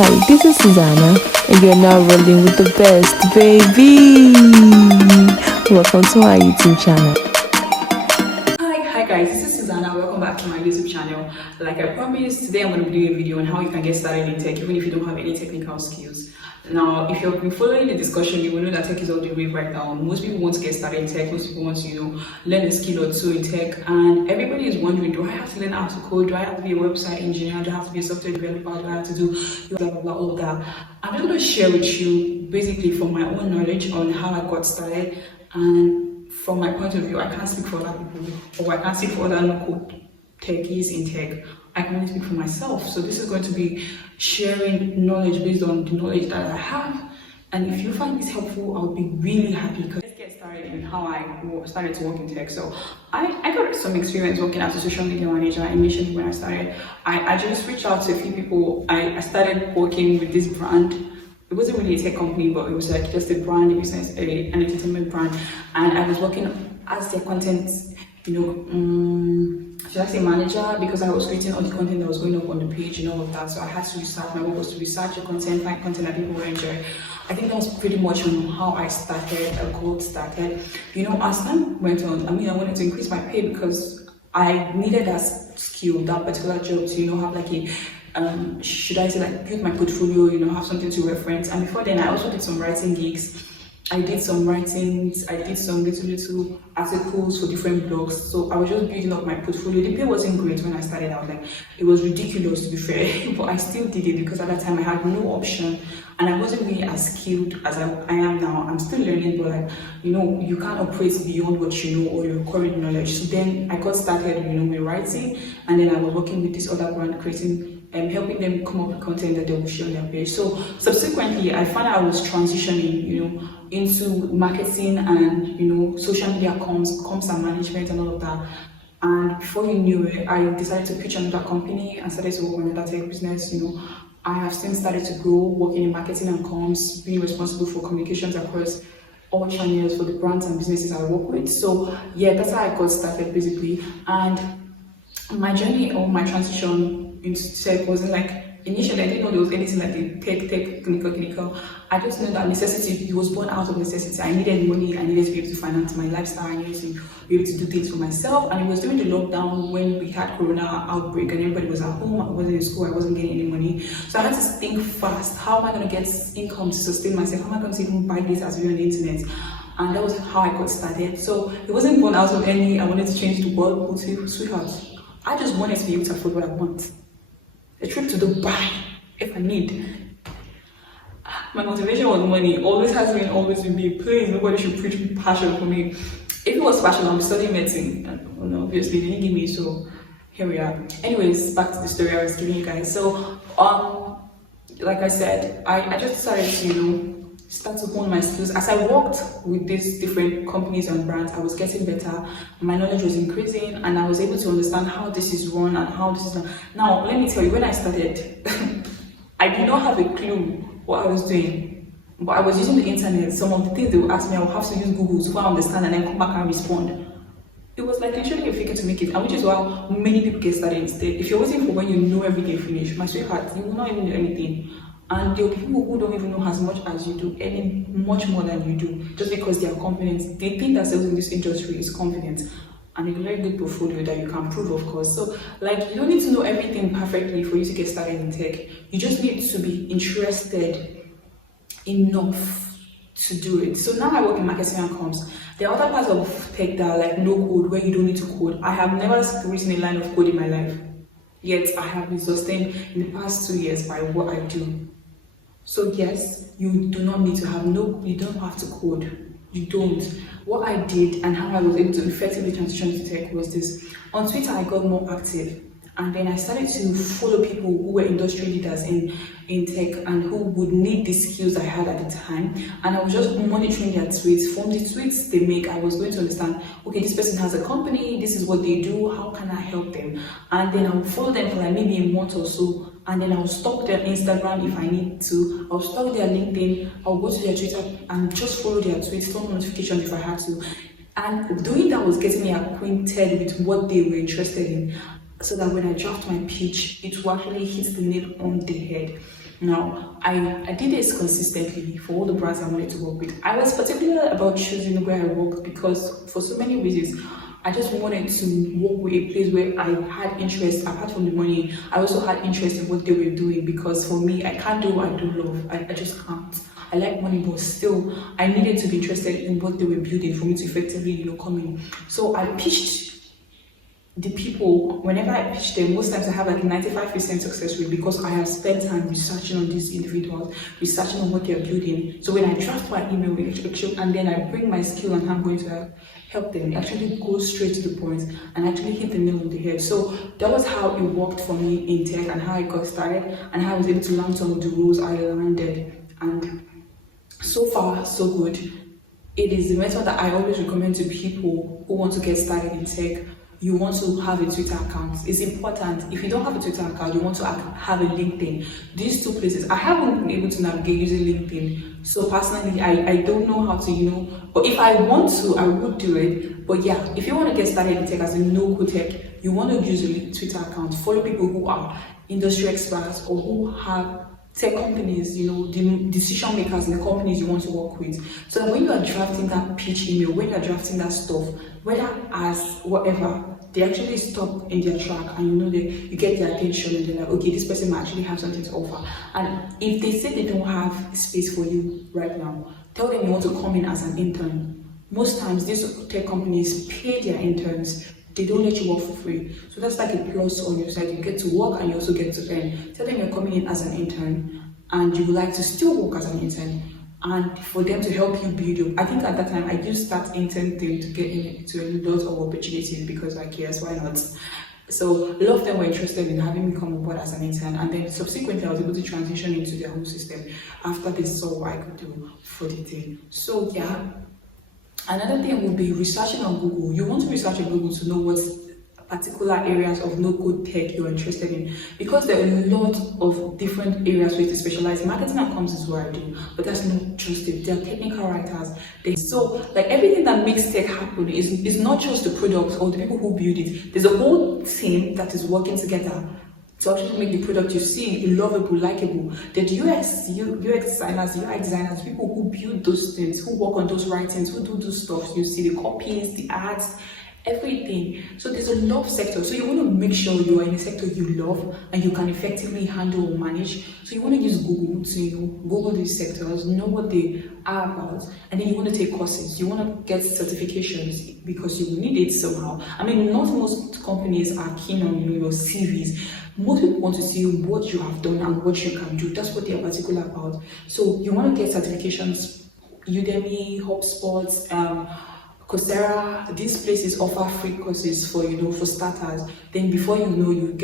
Hi, this is Susanna, and you're now rolling with the best, baby. Welcome to my YouTube channel. Hi guys, this is Susanna. Welcome back to my YouTube channel. Like I promised, today I'm going to be doing a video on how you can get started in tech, even if you don't have any technical skills. Now, if you've been following the discussion, you will know that tech is all the rave right now. Most people want to get started in tech. Most people want to, learn a skill or two in tech. And everybody is wondering, do I have to learn how to code? Do I have to be a website engineer? Do I have to be a software developer? Do I have to do blah, blah, blah, all that? I'm just going to share with you, basically, from my own knowledge on how I got started. And from my point of view, I can't speak for other people, or I can't speak for other no-code techies in tech. I can only speak for myself. So this is going to be sharing knowledge based on the knowledge that I have. And if you find this helpful, I'll be really happy. Because let's get started in how I started to work in tech. So I got some experience working as a social media manager initially when I started. I just reached out to a few people. I started working with this brand. It wasn't really a tech company, but it was like just a brand, a business, an entertainment brand. And I was working as their content, should I say manager, because I was creating all the content that was going up on the page and all of that. So I had to research. My work was to research the content, find content that people would enjoy. I think that was pretty much on how I started, got started. As time went on, I wanted to increase my pay because I needed that skill, that particular job to, have like a should I say, like, build my portfolio, have something to reference. And before then, I also did some writing gigs. I did some writings, I did some little articles for different blogs. So I was just building up my portfolio. The pay wasn't great when I started out, like it was ridiculous to be fair, but I still did it because at that time I had no option and I wasn't really as skilled as I am now. I'm still learning, but you can't operate beyond what you know or your current knowledge. So then I got started, with writing, and then I was working with this other brand creating helping them come up with content that they will share on their page. So subsequently, I found I was transitioning, into marketing and social media comms and management and all of that. And before you knew it, I decided to pitch another company and started to work on another tech business. I have since started to grow, working in marketing and comms, being responsible for communications across all channels for the brands and businesses I work with. So yeah, that's how I got started basically. And my journey or my transition into tech wasn't like, initially I didn't know there was anything like the tech, clinical. I just know that necessity, it was born out of necessity. I needed money, I needed to be able to finance my lifestyle, I needed to be able to do things for myself. And it was during the lockdown when we had Corona outbreak and everybody was at home, I wasn't in school, I wasn't getting any money. So I had to think fast, how am I going to get income to sustain myself? How am I going to even buy this as well on the internet? And that was how I got started. So it wasn't born out of any, I wanted to change the world, but sweetheart, I just wanted to be able to afford what I want. A trip to Dubai, if I need. My motivation was money, always has been, always will be. Please, nobody should preach passion for me. If it was passion, I'll be studying medicine. And obviously, they didn't give me, so here we are. Anyways, back to the story I was giving you guys. So, like I said, I just decided to, start to hone my skills. As I worked with these different companies and brands, I was getting better, my knowledge was increasing, and I was able to understand how this is run and how this is done. Now, let me tell you, when I started, I did not have a clue what I was doing, but I was using the internet. Some of the things they would ask me, I would have to use Google to understand and then come back and respond. It was like literally a fake it to make it, and which is why many people get started instead. If you're waiting for when you know everything finished, my sweetheart, you will not even do anything. And there are people who don't even know as much as you do, any much more than you do, just because they are confident. They think themselves in this industry is confident, and a very good portfolio that you can prove, of course. So, like, you don't need to know everything perfectly for you to get started in tech. You just need to be interested enough to do it. So now I work in marketing and comms. There are other parts of tech that are like no code, where you don't need to code. I have never written a line of code in my life, yet I have been sustained in the past 2 years by what I do. So yes, you do not need to have you don't have to code. You don't. What I did and how I was able to effectively transition to tech was this. On Twitter, I got more active. And then I started to follow people who were industry leaders in tech and who would need the skills I had at the time. And I was just monitoring their tweets. From the tweets they make, I was going to understand, okay, this person has a company, this is what they do, how can I help them? And then I would follow them for like maybe a month or so. And then I'll stalk their Instagram if I need to. I'll stalk their LinkedIn. I'll go to their Twitter and just follow their tweets, turn notifications if I had to. And doing that was getting me acquainted with what they were interested in, so that when I draft my pitch, it will actually hit the nail on the head. Now, I did this consistently for all the brands I wanted to work with. I was particular about choosing where I worked because for so many reasons, I just wanted to work with a place where I had interest. Apart from the money, I also had interest in what they were doing, because for me, I can't do what I do love. I just can't. I like money, but still, I needed to be interested in what they were building for me to effectively, come in. So I pitched the people. Whenever I pitch them, most times I have like a 95% success rate, because I have spent time researching on these individuals, researching on what they're building. So when I draft my email, and then I bring my skill and how I'm going to help them, actually go straight to the point and actually hit the nail on the head. So that was how it worked for me in tech, and how I got started, and how I was able to learn some of the rules I landed. And so far, so good. It is the method that I always recommend to people who want to get started in tech. You want to have a Twitter account. It's important. If you don't have a Twitter account, you want to have a LinkedIn. These two places, I haven't been able to navigate using LinkedIn. So personally, I don't know how to, but if I want to, I would do it. But yeah, if you want to get started in tech as a no-code tech, you want to use a Twitter account. Follow people who are industry experts or who have tech companies, the decision makers in the companies you want to work with. So that when you are drafting that pitch email, when you are drafting that stuff, whether as whatever, they actually stop in their track, and you get their attention, and they're like, okay, this person might actually have something to offer. And if they say they don't have space for you right now, tell them you want to come in as an intern. Most times these tech companies pay their interns. They don't let you work for free. So that's like a plus on your side. You get to work and you also get to earn. Tell them you're coming in as an intern and you would like to still work as an intern, and for them to help you build your. I think at that time I used that intern thing to get into a lot of opportunities, because yes, why not? So a lot of them were interested in having me come on board as an intern, and then subsequently I was able to transition into their whole system after they saw what I could do for the thing. So yeah. Another thing would be researching on Google. You want to research on Google to know what particular areas of no-code tech you're interested in, because there are a lot of different areas where you specialize. Marketing and comms is what I do, but that's not just it. There are technical writers. So like everything that makes tech happen is not just the products or the people who build it. There's a whole team that is working together to actually make the product you see lovable, likable. The UX designers, UI designers, people who build those things, who work on those writings, who do those stuff. You see the copies, the ads, everything. So there's a lot of sectors. So you want to make sure you are in a sector you love and you can effectively handle or manage. So you want to use Google to Google these sectors, know what they are about, and then you want to take courses. You want to get certifications because you will need it somehow. I mean, not most companies are keen on your CVs. Most people want to see what you have done and what you can do. That's what they're particular about. So you want to get certifications. Udemy, HubSpot, Coursera, these places offer free courses for starters. Then before you know, you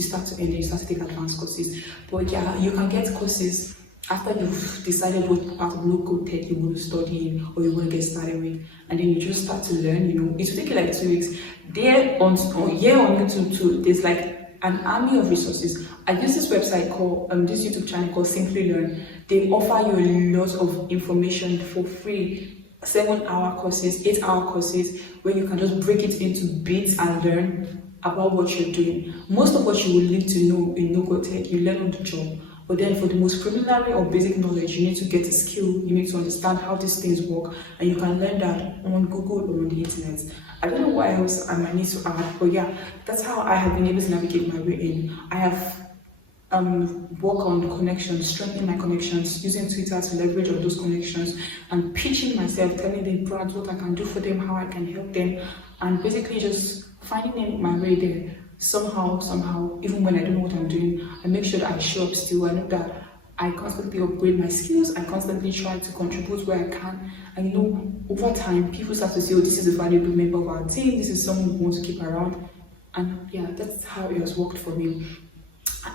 start to end, you start to take advanced courses. But yeah, you can get courses after you've decided what part of no-code tech you want to study in or you want to get started with, and then you just start to learn. It will take you like 2 weeks. There on YouTube too, there's like an army of resources. I use this website called this YouTube channel called Simply Learn. They offer you a lot of information for free. 7-hour courses, 8-hour courses, where you can just break it into bits and learn about what you're doing. Most of what you will need to know in no-code tech, you learn on the job. But then for the most preliminary or basic knowledge, you need to get a skill, you need to understand how these things work, and you can learn that on Google or on the internet. I don't know what else I might need to add, but yeah, that's how I have been able to navigate my way in. I have work on connections, strengthening my connections, using Twitter to leverage on those connections, and pitching myself, telling the brands what I can do for them, how I can help them, and basically just finding my way there. Somehow, even when I don't know what I'm doing, I make sure that I show up still. I know that I constantly upgrade my skills. I constantly try to contribute where I can. And over time, people start to say, oh, this is a valuable member of our team. This is someone we want to keep around. And yeah, that's how it has worked for me.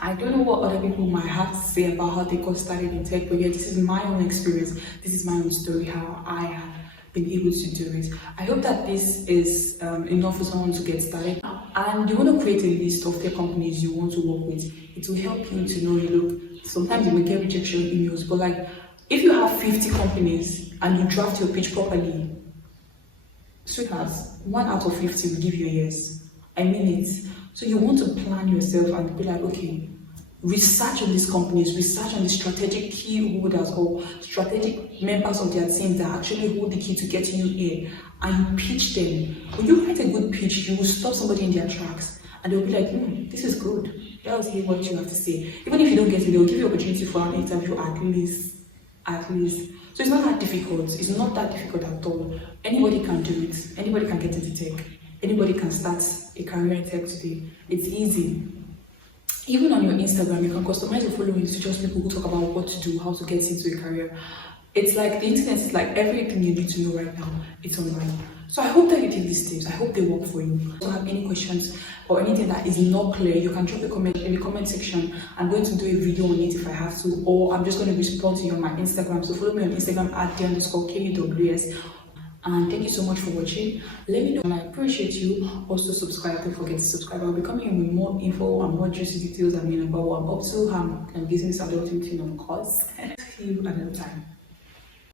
I don't know what other people might have to say about how they got started in tech, but yeah, this is my own experience. This is my own story, how I have been able to do it. I hope that this is enough for someone to get started. And you want to create a list of tech companies you want to work with. It will help you to know, sometimes you will get rejection emails, but like if you have 50 companies and you draft your pitch properly, sweethearts, 1 out of 50 will give you a yes. I mean it. So you want to plan yourself and be like, okay, research on these companies, research on the strategic key holders or strategic members of their team that actually hold the key to getting you in, and you pitch them. When you write a good pitch, you will stop somebody in their tracks and they'll be like, this is good. Let's hear what you have to say. Even if you don't get it, they'll give you opportunity for an interview at least. So it's not that difficult. It's not that difficult at all. Anybody can do it. Anybody can get into tech. Anybody can start a career in tech today. It's easy. Even on your Instagram, you can customize your following to just people who talk about what to do, how to get into a career. It's like the internet is like everything you need to know right now. It's online. So I hope that you take these tips. I hope they work for you. If you have any questions or anything that is not clear, you can drop a comment in the comment section. I'm going to do a video on it if I have to, or I'm just going to respond to you on my Instagram. So follow me on Instagram at @_KUWS. And thank you so much for watching. Let me know, and I appreciate you. Also subscribe. Don't forget to subscribe. I'll be coming in with more info and more juicy details about what I'm up to. I'm getting this adulting thing, of course. See you another time.